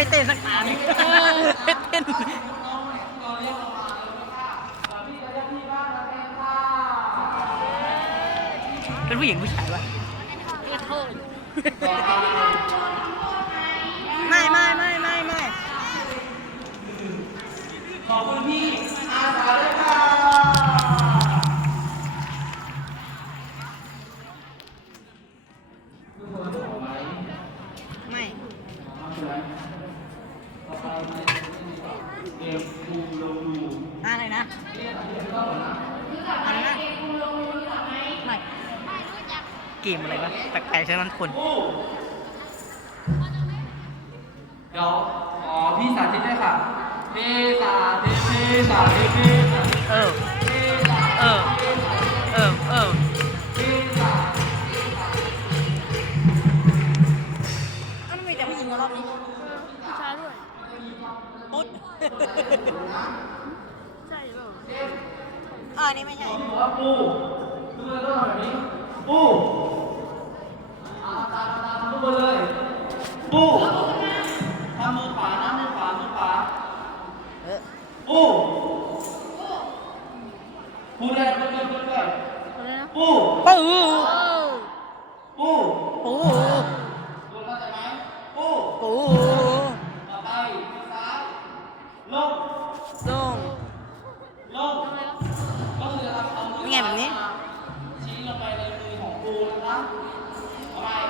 อยเต้นสักตาหนึ่งไม่เต้นเป็นผู้หญิงผู้ชายวะไม่ไม่ไม่ไม่ไม่ขอบคุณพี่อาสาด้วย อะไรนะอะไรนะไม่เกมอะไรวะแปลกๆใช่ไหมมันคน เดี๋ยว อ๋อ พี่สาธิตด้วยค่ะ พี่สาธิตพี่สาธิตพี่ ปุ๊ดใช่เปล่าอ่านี่ไม่ใช่บอกว่าปูทุกคนต้องทำแบบนี้ปูเอาตามตามทุกคนเลยปูทำมือขวานะมือขวามือขวาเออปูปูได้เพื่อนเพื่อนเพื่อนเพื่อนอะไรนะปูปูโอ้ปูปูดูเข้าใจไหมปูปู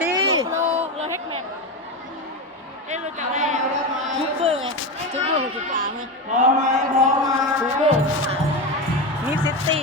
ยังไม่จบทีเราเราแฮกแมปเอ้ยเราจะได้ทุกเบอร์ไงทุกเบอร์หกสิบสามไงพร้อมไหมพร้อมไหมทุกเบอร์นิฟซิตี้